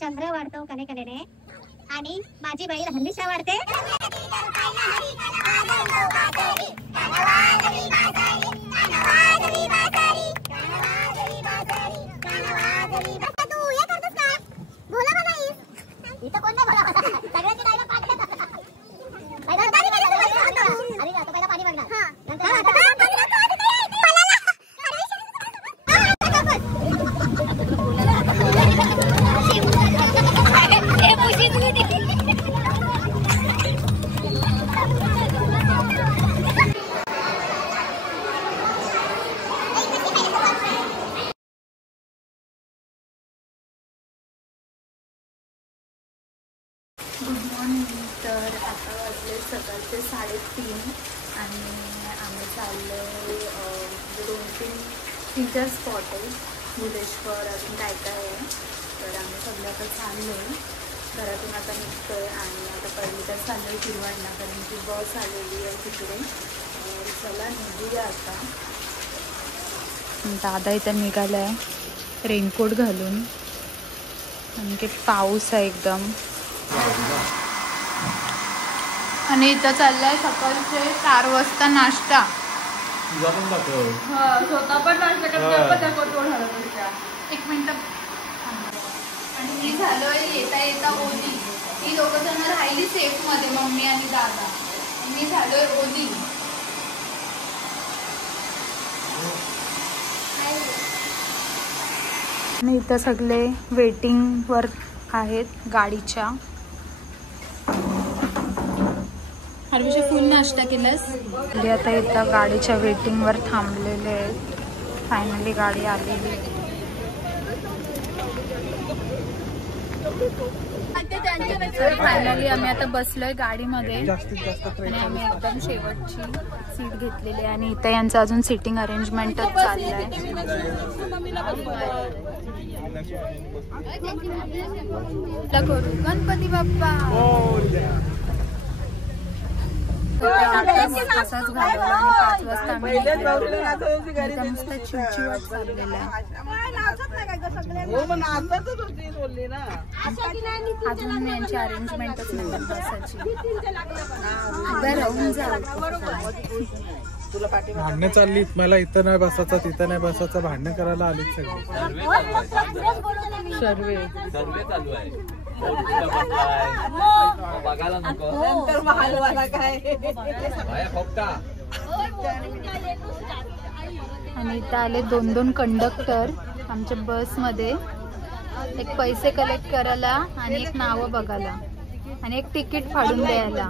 चंद्र वाढतो कले कलेने आणि माझी बाई हंदिशा वाढते. Good morning. तर आता वाजले सकाळचे 3:30 आणि आम्ही चाललो 2-3 टीचर स्पॉट आहे. भुलेश्वर अजून काय काय आहे. तर आम्ही सगळं आता चाललो आहे. घरातून आता निघतो आहे आणि आता पहिली तर चाललो आहे किरवाडला, कारण की बस आलेली आहे तिकडे. चला निघूया आता. दादा इथं निघाला आहे रेनकोट घालून, आणखी पाऊस आहे एकदम. आणि इथं चाललाय सकाळचे 4 वाजता नाश्ता. स्वतः पण नाश्ता करतो. 1 मिनिट. आणि मी झालोय येता येता ओली. ही दोघं जण राहिली सेफ मध्ये, मम्मी आणि दादा. मी झालोय ओली. आणि इथं सगळे वेटिंग वर आहेत गाडीच्या. हरविषय फुल नाश्ता केलास. आता इथं गाडीच्या वेटिंग वर थांबलेले आहेत. फायनली गाडी आलेली. फायनली आम्ही आता बसलोय गाडीमध्ये आणि आम्ही एकदम शेवटची सीट घेतलेली आहे. आणि इथं यांचं अजून सिटिंग अरेंजमेंटच चाललंय. करू गणपती बाप्पा. असाच घालवला आणि 5 वाजता आम्ही मस्त चिवचिवाट चाललेला आहे. अजून यांची अरेंजमेंटच नाही बसायची. राहून जा. भांडणं चालली. मला इथं नाही बसायचं तिथं नाही बसायचं, भांडणं करायला आलीच सगळे. सर्वे चालू आहे. बघायला नको. आणि इथं आले 2-2 कंडक्टर आमच्या बसमध्ये. एक पैसे कलेक्ट करायला आणि एक नावं बघायला आणि एक तिकीट फाडून द्यायला.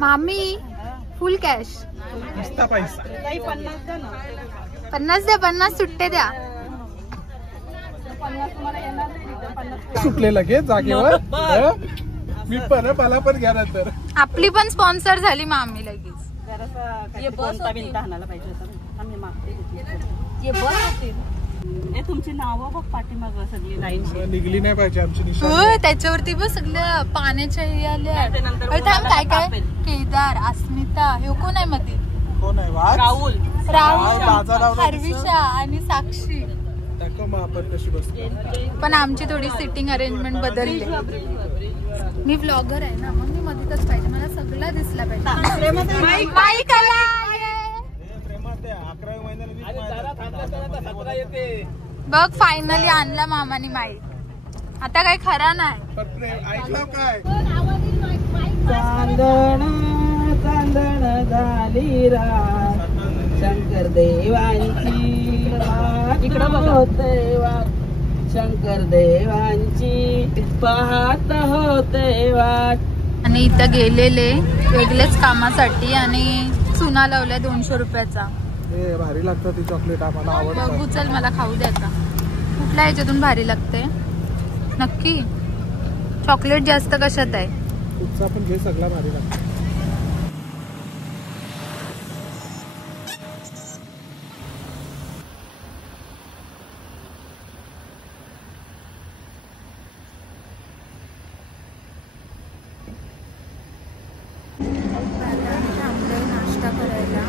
मामी फुल कॅश. नुसता पैसा. 50 द्या. 50 सुट्टे द्या. सुटले लगेच जागेवर. मी पण मला पण घ्या तर. आपली पण स्पॉन्सर झाली मामी लगेच. तुमची नावं बघ पाठीमाग सगळी लाईन निघली नाही पाहिजे आमची निशाणी. त्याच्यावरती बघ सगळं पाण्याच्या हे आल्या. काय काय केदार, अस्मिता, हे कोण आहे मध्ये? कोण आहे? राहुल, हरविशा आणि साक्षी. आपण कशी बसतो. पण आमची थोडी सिटिंग अरेंजमेंट बदलली. मी व्लॉगर आहे ना, मग मी मध्येच पाहिजे. मला सगळं दिसला पाहिजे. बघ फायनली आणला मामानी माईक. आता काही खरा नाही. ऐकलं काय? चांदण झाली रात शंकर देवांची. इकडं होते वाट शंकर देवांची पाहत होते वाट. आणि इथं गेलेले वेगळेच कामासाठी आणि चुना लावल्या 200 रुपयाचा. भारी लागतं ती चॉकलेट. आम्हाला आवडतं. बघू चल मला खाऊ द्या का. कुठल्या ह्याच्यातून भारी लागते नक्की? चॉकलेट जास्त कशात आहे? तुझा पण घे, सगळा भारी लागतो. नाश्ता करायला.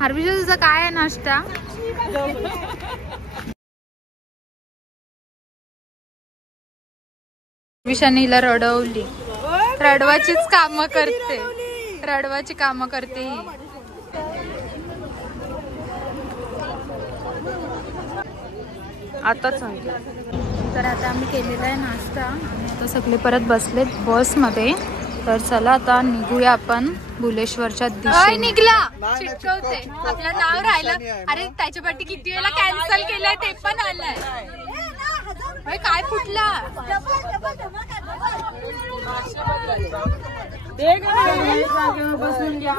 हरविशा तुझा काय आहे नाश्ता? विशानीला रडवली. रडवाचीच कामं करते. रडवाची कामं करते ही. आता तर आता आम्ही केलेला आहे नाश्ता आणि आता सगळे परत बसलेत बसमध्ये. तर चला आता निघूया आपण भुलेश्वरच्या दिशेने. निघला चिटकवते आपलं नाव राहिलं. अरे त्याच्या पाठी किती वेळा कॅन्सल केलंय ते पण आलंय. काय फुटला? बसून घ्या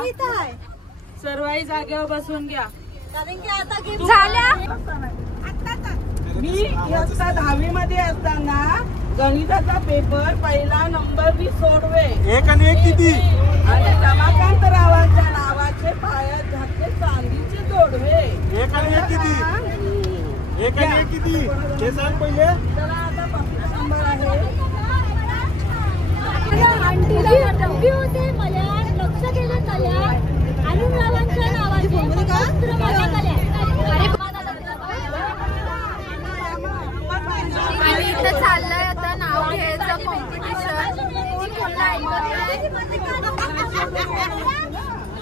सर्वही जागेवर बसून घ्या. झाल्या. मी इयत्ता 10वी मध्ये असताना गणिताचा पेपर पहिला नंबर मी सोडवे. 1 आणि 1 किती? आणि रमाकांत रावांच्या नावाचे पायात घातले चांदीचे जोडवे. 1 आणि 1 किती? 1 आणि 1 किती हे सांग पहिले. चला आता 25 नंबर आहे. होते मला लक्ष केलं कल्या अनुरावांच्या नावाचे आणि इथं चाललंय आता नाव घ्यायचं कॉम्पिटिशन.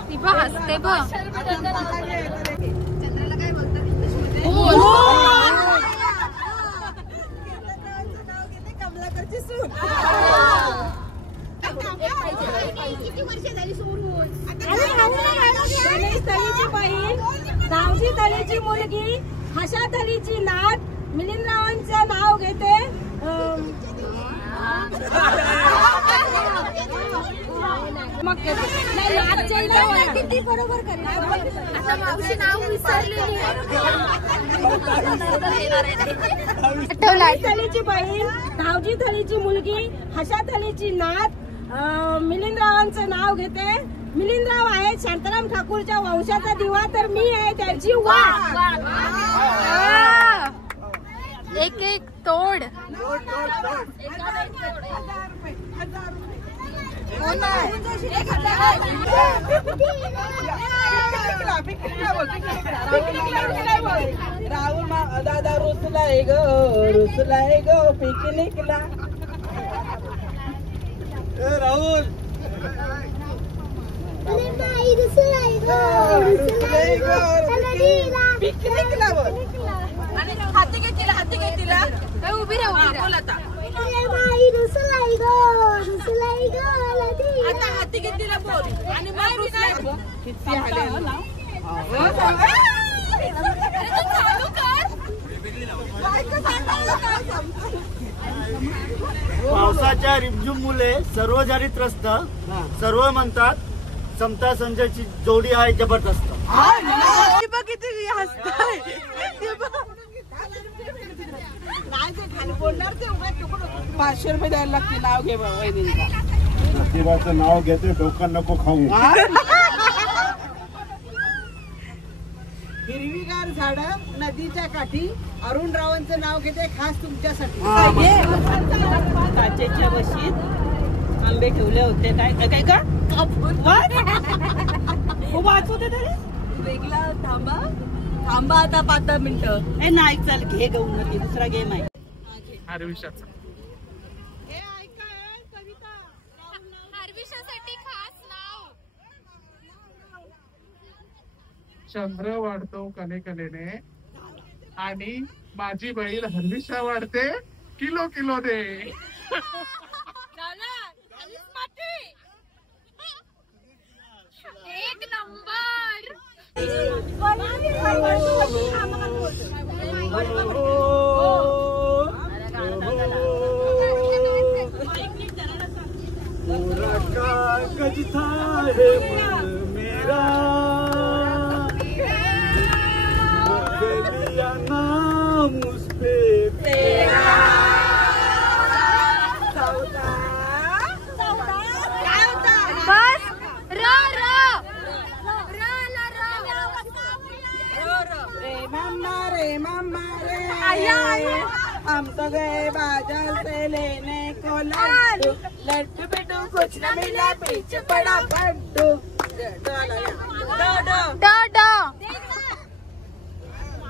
ती बघ हसते बघ. गणेश तलीची बहीण, दावजी तलीची मुलगी, हर्षा तलीची नात, मिलिंदरावांचं नाव घेते. बरोबर आता मावशी नाव विसरलेली. तलीची बहीण, धावजी तलीची मुलगी, हर्षा तलीची नात, मिलिंदरावांचं नाव घेते. मिलिंदराव आहे शांताराम ठाकूरच्या वंशाचा दिवा, तर मी आहे त्याची वाट. एक एक तोड. राहुल दादा रुसलाय ग पिकनिकला. राहुल पिकनिकला हाती घेतला उभी राहा. आता हाती घेतला बोल आणि किती पावसाच्या रिमझिममुळे सर्व जरी त्रस्त. सर्व म्हणतात समता संजयची जोडी आहे जबरदस्त. किती हसताय. 500 रुपये द्यायला लागते. नाव घे वहिनींचा. प्रतिभाचं नाव घेते डोकं नको खाऊ. हिरवीगार झाड नदीच्या काठी अरुणरावांचं नाव घेते खास तुमच्यासाठी. काचेच्या बशीत आंबे ठेवले होते. काय काय का वाचू दे तरी वेगळा. थांबा आता 5 मिनिटं. ए नाही चल घे ग उन्नती. दुसरा गेम आहे हरविशाचा. हरविशासाठी खास नाव. चंद्र वाढतो कलेकलेने आणि माझी बहीण हरविशा वाढते किलो किलो दे. एक नंबर. गजता है मन मेरा लिया नाम उस पे तेरा. बस र रे मम्मा रे हम तो गए बाजार से लेने को लड्डू. लड्डू बिड्डू कुछ न मिला पीछे पड़ा पड्डू.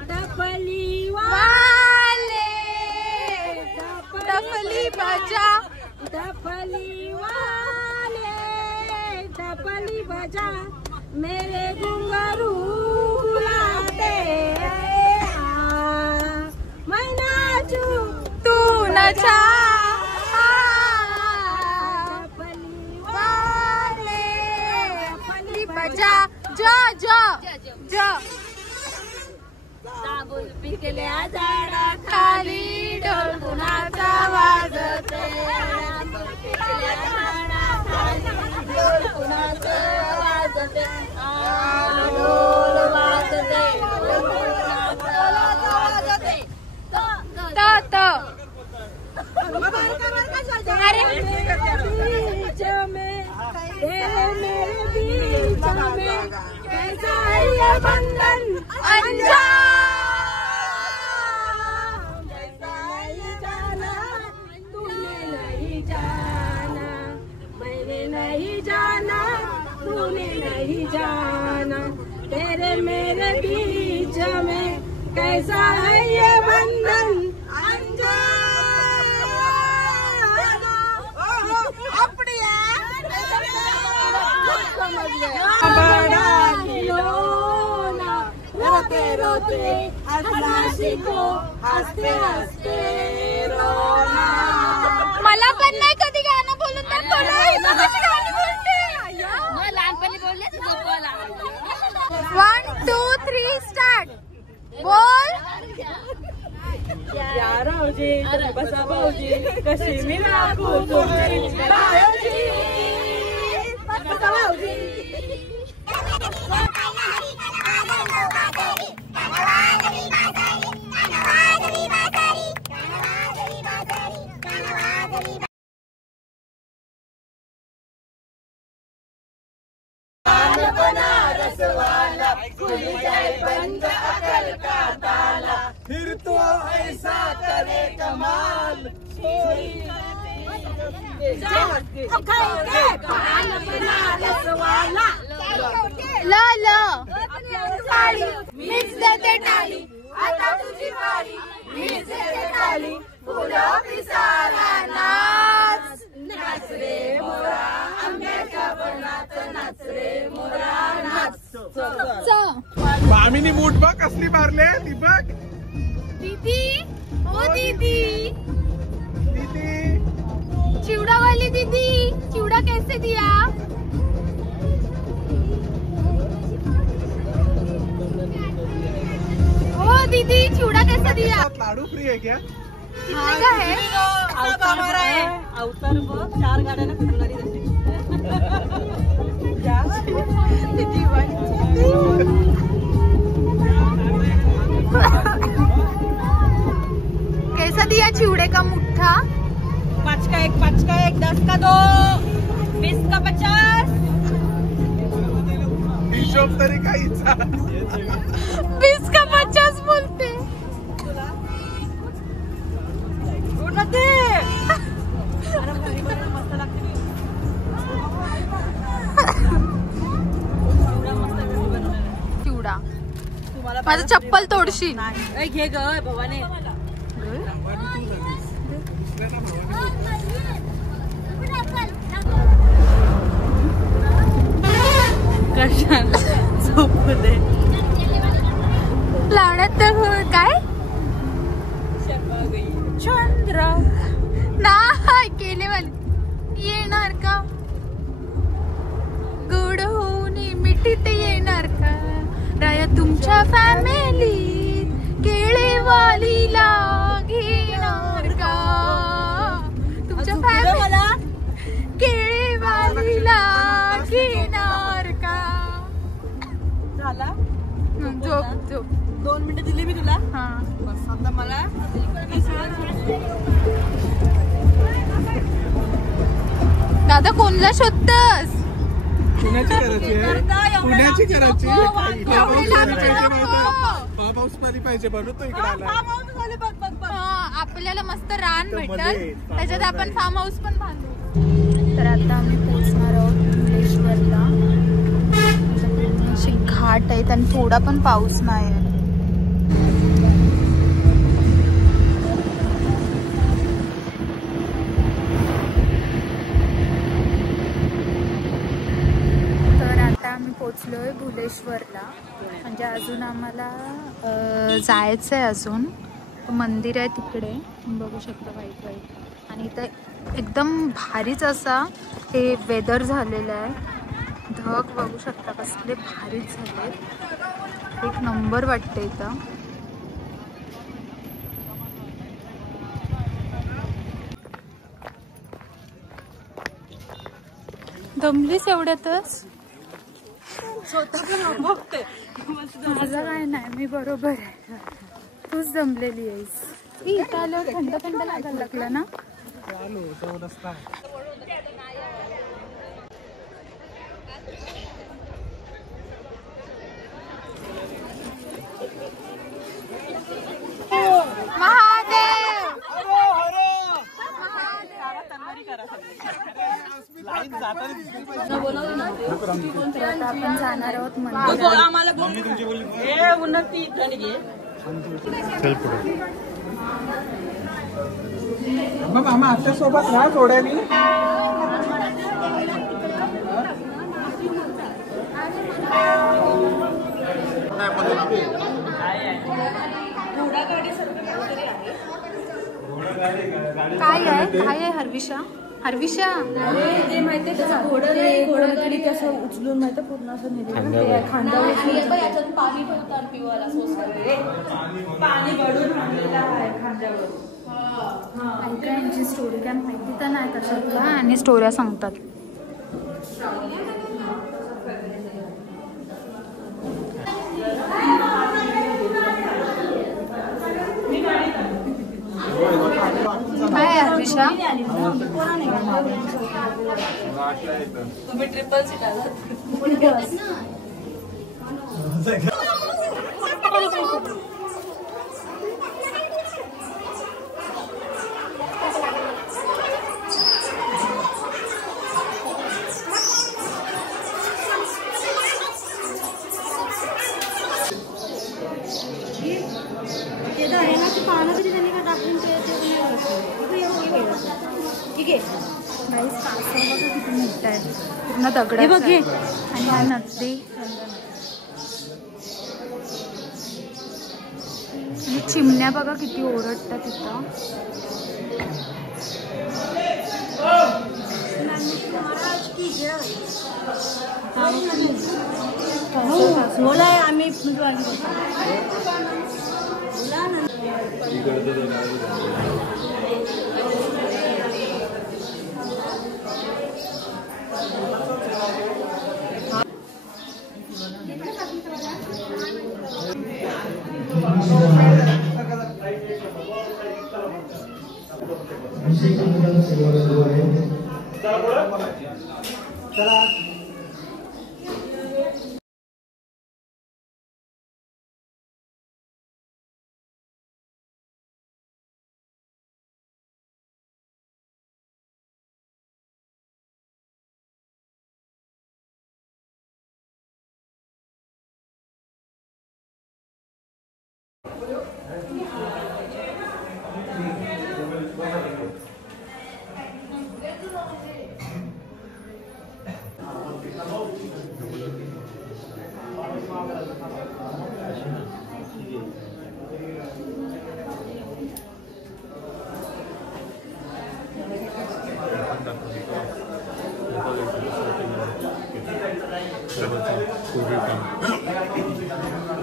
डफली वाले डफली बजा डफली वाले डफली बजा मेरे घुंघरू लाते मैं नाचू तू नचा डफली वाले डफली बजा जा जा जा पिकल्या झाडा खाली ढोल कुणाचा वाजते पिकल्या झाडा खाली ढोल कुणाचा वाजते ढोल वाजते ढोल कुणाचा वाजते बीच में तेरे मेरे बीच में कैसा है ये बंधन कैसा है ये जाना तूने नहीं जाना मैंने नहीं जाना तूने नहीं जाना तेरे मेरे बीच में कैसा है ये बंधन रोते रोते हंसना सीखो हंसते हंसते रोना मला पण नाही कधी गाणं बोलत तर गाणी बोलते लहानपणी बोलले 1 2 3 स्टार्ट बोल भाऊजी बसा भाऊजी कशी मी राखू तुमची भाऊजी बसा भाऊजी बनारस वाला खुल जाए बंद अकल का ताला फिर तो ऐसा करे कमाल बनारस वाला ल ल साडी मीच देते टाळी आता तुझी वारी मीच देते टाळी फुलं पिसारा नाच नाच रे मोरा आंब्याच्या वनात नाच रे मोरा नाच मामीनी मूठ बघ कसली मारले ती बघ दीदी ओ दीदी दीदी चिवड़ा वाली दीदी चिवड़ा कैसे दिया ओ दीदी चिवड़ा कैसे दिया लाडू फ्री है क्या हाँ का है अवतार आहे अवतार बघ 4 गाड्याला फिरणारी तशी कैसा दिया चिवड़े का मुट्ठा 5 का 1 10 का 2 20 का 50 हिशोब तरी काहीचा 20 का 50 बोलते चिवडा माझं चप्पल तोडशील घे ग भवाने कशाला झोपू दे लावण्यात तर काय चंद्र नाही केलेवाली येणार का गोड होऊन मिठीत येणार का राया तुमच्या फॅमिलीत केळेवालीला घेणार का तुमच्या फॅमिलीत केळेवालीला घेणार का झाला झोप झोप 2 मिनिटं दिली मी तुला हा बस आता मला दादा कोणला शोधतस पुण्याची करायची आहे पुण्याची करायची पाऊस पाहिजे म्हणून तो इकडे आला आपल्याला मस्त रान भेटल त्याच्यात आपण फार्म हाऊस पण बांधू तर आता आम्ही पोहोचणार आहोत मुर्डेश्वरला आहेत आणि थोडा पण पाऊस नाही आहे. तर आता आम्ही पोचलोय भुलेश्वरला. म्हणजे अजून आम्हाला जायचं आहे. अजून मंदिर आहे तिकडे बघू शकता व्हाईट व्हाईट. आणि इथं एकदम भारीच असा हे वेदर झालेलं आहे. ढग बघू शकता कसले भारीच झाले. एक नंबर वाटते इथं. दमलीस एवढ्यातच? माझं काय नाही, मी बरोबर आहे. तूच दमलेली आहेस. इथं आल्यावर थंड थंड लागायला लागलं ना. आपण जाणार आहोत मग आम्हा आमच्या सोबत राहा थोड्यानी. काय आहे हर्विषा? हर्विषा ते माहितीये त्याचं घोडं असं उचलून माहिती पूर्ण असं नेलं खांद्यावर पाणी ठेवतात पिवायला पाणी गळून आणलेलं आहे खांद्यावर. ऐका यांची स्टोरी काय माहिती तर नाही कशातला आणि स्टोऱ्या सांगतात. काय हर्विषा? तुम्ही ट्रिपल सीट आलात. पूर्ण दगड आणि हा नदी आणि चिमण्या बघा किती ओरडतात तिथं. आम्ही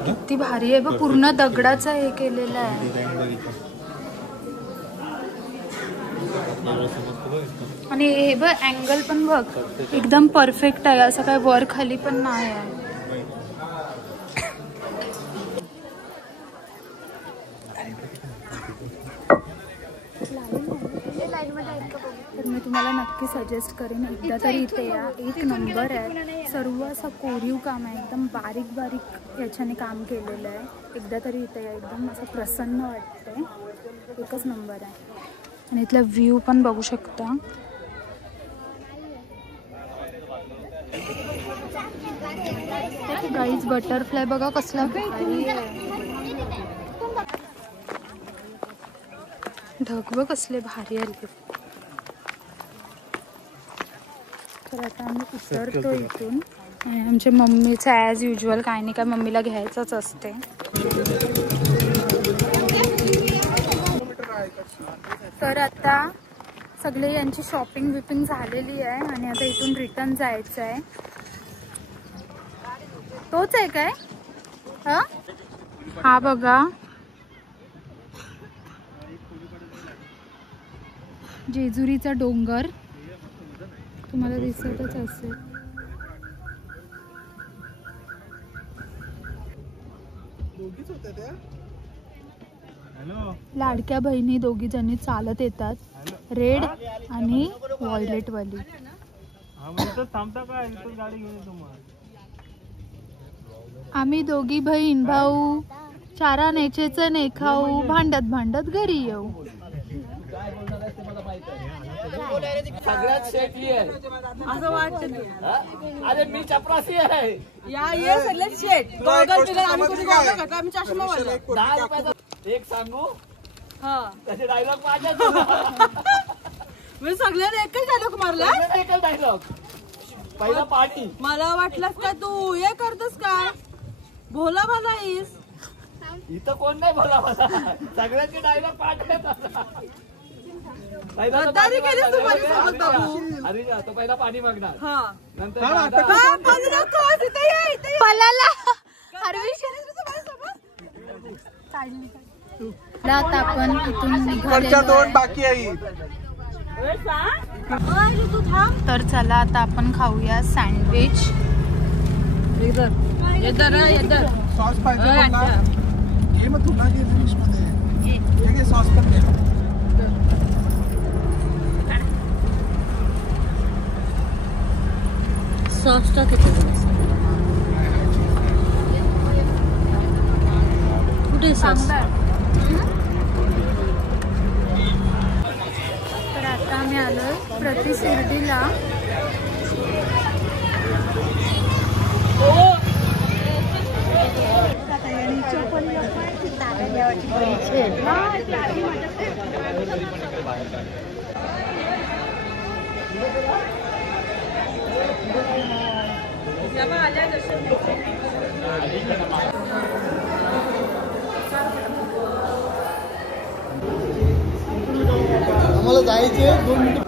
किती भारी आहे बघ. पूर्ण दगडाचं हे केलेलं आहे आणि हे बघ अँगल पण बघ एकदम परफेक्ट आहे. असं काय वर खाली पण नाही आहे. तर मी तुम्हाला नक्की सजेस्ट करेन एकदा तरी इथे या. एक नंबर आहे. सर्व असं कोरीव काम आहे. एकदम बारीक बारीक याच्याने काम केलेलं आहे. एकदा तरी इथे या. एकदम असं प्रसन्न वाटतंय. एकच नंबर आहे. आणि इथला व्ह्यू पण बघू शकता. गाईज बटरफ्लाय बघा कसला भारी आहे. ढग बघ कसले भारी आले. तर आता आम्ही उतरतो इथून. आमच्या मम्मीचं ॲज युजल काय नाही काय मम्मीला घ्यायचंच असते. तर आता सगळे यांची शॉपिंग विपिंग झालेली आहे आणि आता इथून रिटर्न जायचं आहे. तोच आहे काय? हा बघा जेजुरीचा डोंगर तुम्हाला दिसतच असेल. लाडक्या बहिणी दोघी जणी चालत येतात. रेड आणि व्हायलेट वाली. आम्ही दोघी बहीण भाऊ चारा नेचेच नाही खाऊ भांडत भांडत घरी येऊ. सगळ्यात शेठी आहे असं वाटतं. अरे मी चपरासी आहे. या ये सगळ्यात शेट गॉगल बिगल आम्ही कुठे गॉगल घातला आम्ही चष्मा वाला. 10 रुपयाचा एक सांगू हा त्याचे डायलॉग माझ्या मी सगळ्यांना एकच डायलॉग मारला. एकच डायलॉग. पहिला पाणी. मला वाटलंस काय तू हे करतोस काय भोला भाला आहेस. इथं कोण नाही बोला मला. सगळ्यांचे डायलॉग पाठ. गद्दारी केलीस तू माझ्यासोबत बाबू. अरे तो पहिला पाणी मागणार. हा नंतर हा पाणी लागतो. इथे ये इथे ये. पलाला आता आपण इथून निघालेलो 2 बाकी आहे. तर चला आता आपण खाऊया सँडविच. सॉस पाहिजे घे मग तुला घे फिश मध्ये घे सॉस पण घे. सॉस टाक कुठे सॉस. तर आता आम्ही आलोय प्रति शिर्डीला. आम्हाला जायचे 2 मिनिट.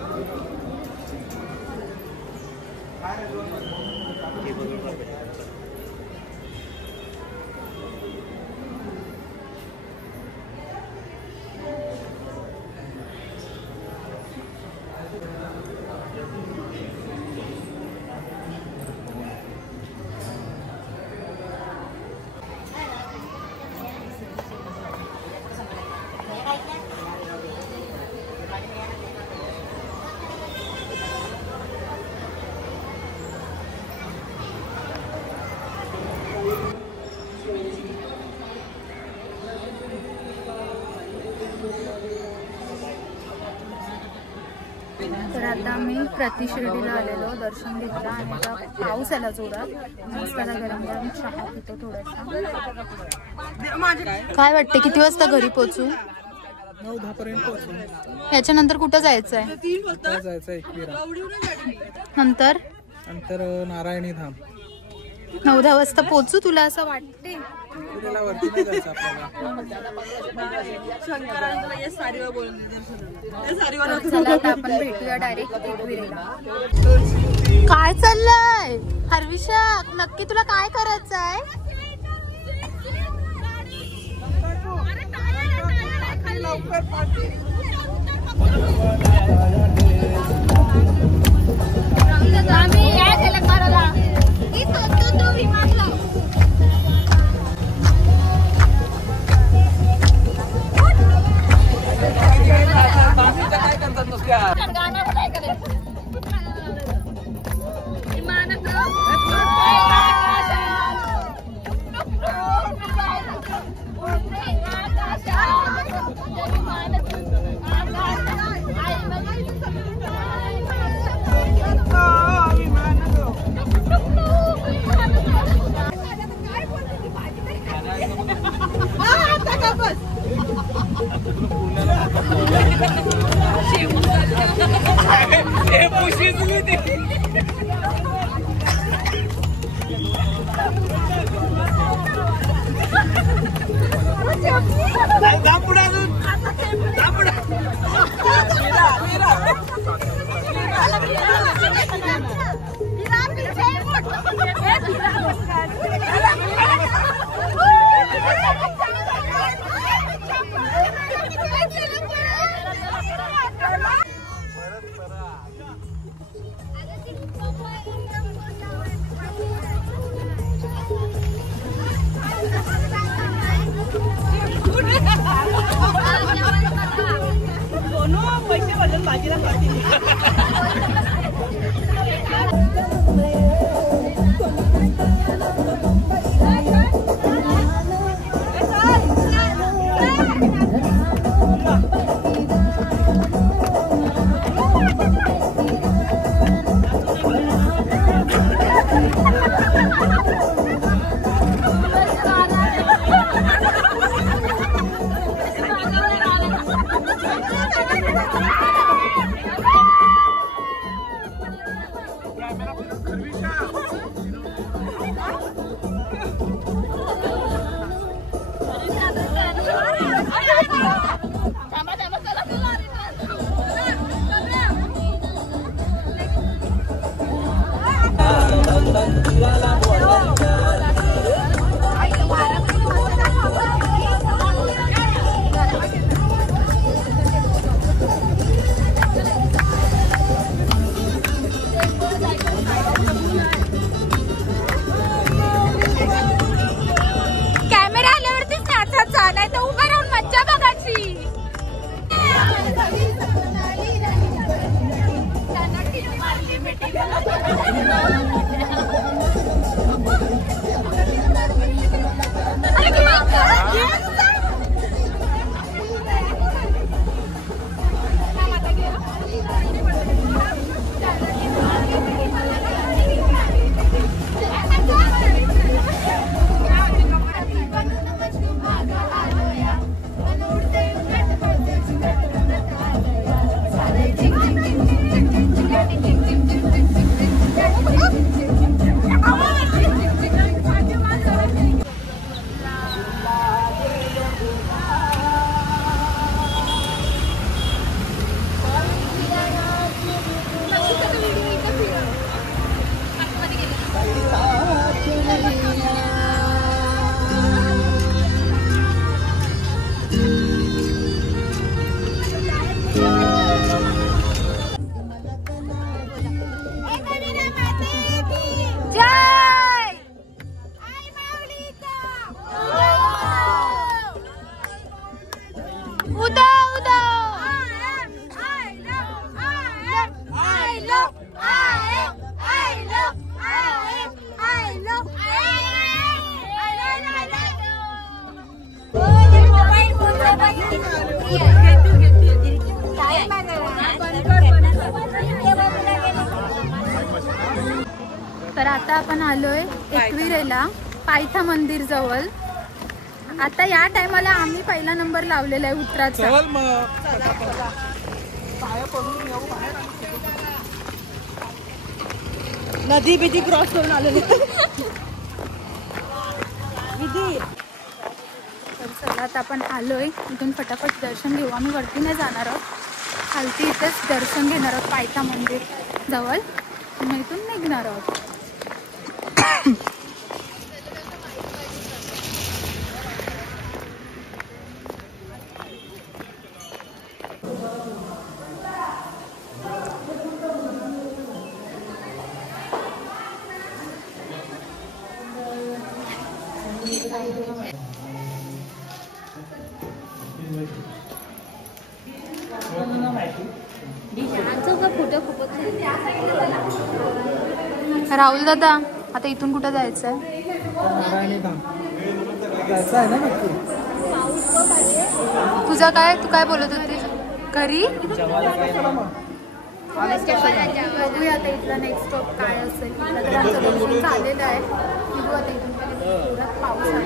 तर आता आम्ही प्रति शिर्डीला आलेलो. दर्शन घेतलं आणि आता पाऊस आला जोरात. मस्त गरम गरम चहा पितो थोडासा. काय वाटते किती वाजता घरी पोहोचू? 9-10 पर्यंत पोहोचू. याच्यानंतर कुठं जायचं आहे? जायचं एकविरा. नंतर नारायणी धाम. 9-10 वाजता पोहोचू तुला असं वाटते? पुण्याला वरती नाही जायचं आपल्याला. चला आता आपण भेटूया डायरेक्ट एकविरेला. काय चाललंय हर्विषा? नक्की तुला काय करायचं आहे? काय करतात नुसत्या? पैसे बदल बाजीला तर आता आपण आलोय एकविरेला पायथा मंदिर जवळ. आता या टायमाला आम्ही पहिला नंबर लावलेला आहे उतराचा. नदी बिदी क्रॉस करून आलेली. तर चला आता आपण आलोय इथून फटाफट दर्शन घेऊ. आम्ही वरती नाही जाणार आहोत, खालती इथेच दर्शन घेणार आहोत पायथा मंदिर जवळ. मग इथून निघणार आहोत. राहुल दादा, आता इथून कुठं जायचं आहे? तुझा काय, तू काय बोलत होती? घरी बघूया आता इथला नेक्स्ट स्टॉप काय असेल. इथला तर आमचं दर्शन झालेलं आहे. बघू आता इथून पुण्यात पाऊस आहे.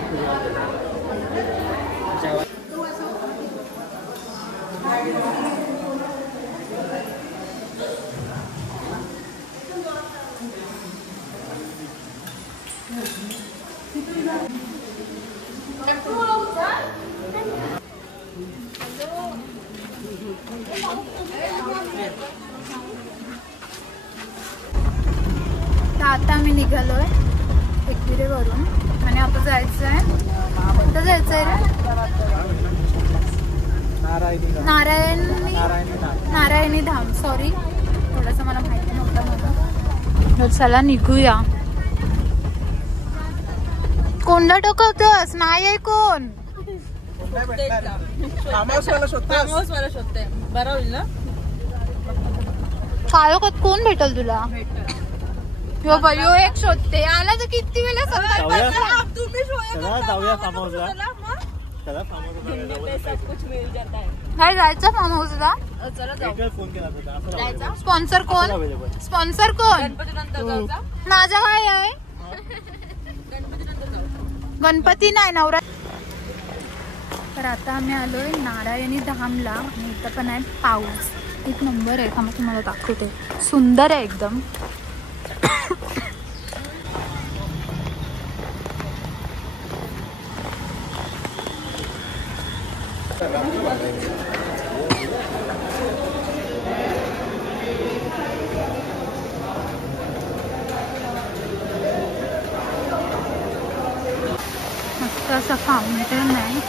आता आम्ही निघालोय एकविरेवरून आणि आता जायचं आहे. कुठं जायचं आहे रे? नारायणी धाम. सॉरी, थोडंसं मला माहिती नव्हतं मला. चला निघूया. कोणला टोकवतोस? नाही आहे कोण. शोधते बरं होईल ना. काळोखात कोण भेटल तुला? यो एक शोधते. आला तर किती वेळा काय जायचं फार्म हाऊसला? स्पॉन्सर कोण? स्पॉन्सर कोण? माझा काय आहे? गणपती नाही, नवरा. तर आता आम्ही आलोय नारायणी धामला आणि इथं पण आहे पाऊस. एक नंबर आहे. थांबा तुम्हाला दाखवते. सुंदर आहे एकदम. मस्त असं फाउंटेन आहे.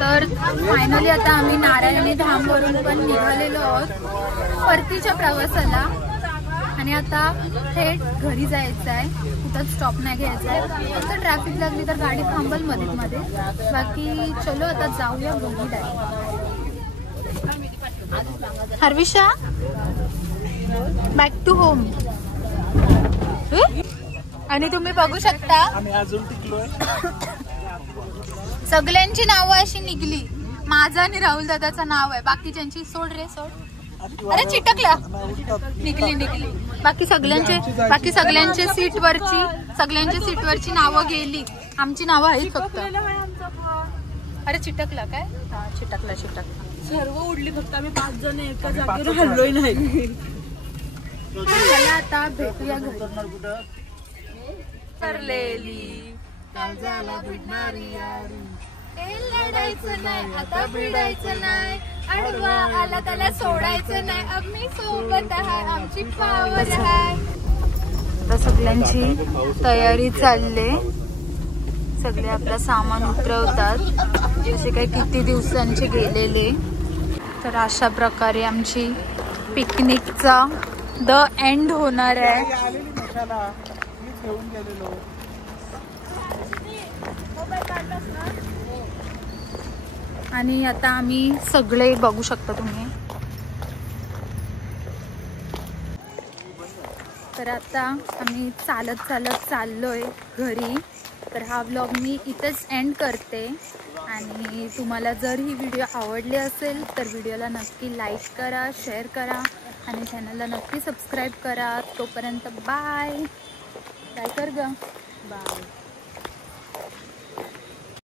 तर फायनली आता आम्ही नारायणी धामवरून पण निघालेलो आहोत परतीच्या प्रवासाला. आणि आता थेट घरी जायचं आहे. कुठं स्टॉप नाही घ्यायचा आहे. फक्त ट्रॅफिक लागली तर गाडी थांबल मध्ये. बाकी चलो आता जाऊया घरी डायरेक्ट. हर्विशा, बॅक टू होम. आणि तुम्ही बघू शकता सगळ्यांची नावं अशी निघली. माझं आणि राहुल दादाचं नाव आहे. बाकीच्यांची सोड रे सोड. अरे चिटकला. निघली. बाकी सगळ्यांच्या सीटवरची नावं गेली. आमची नावं आहेत फक्त. अरे चिटकला काय? हा चिटकला. सर्व उडली. फक्त आम्ही 5 जण एका जागेवर हल्लोय नाही. चला आता भेटूया घरी. ठरलेली लढायचं नाही आता, भिडायचं नाही. आडवा आला त्याला सोडायचं नाही. आम्ही सोबत आहे, आमची पावर आहे. आता सगळ्यांची तयारी चालले. सगळे आपलं सामान उतरवतात जसे काही किती दिवसांचे गेलेले. तर अशा प्रकारे आमची पिकनिकचा द एंड होणार आहे. आणि आता आम्ही सगळे बघू शकता तुम्ही. तर आता आम्ही चालत चाललोय घरी. तर हा व्लॉग मी इथेच एंड करते. आणि तुम्हाला जर ही व्हिडिओ आवडली असेल तर व्हिडिओला नक्की लाईक करा, शेअर करा आणि चॅनलला नक्की सबस्क्राईब करा. तोपर्यंत बाय. काय कर ग? बाय.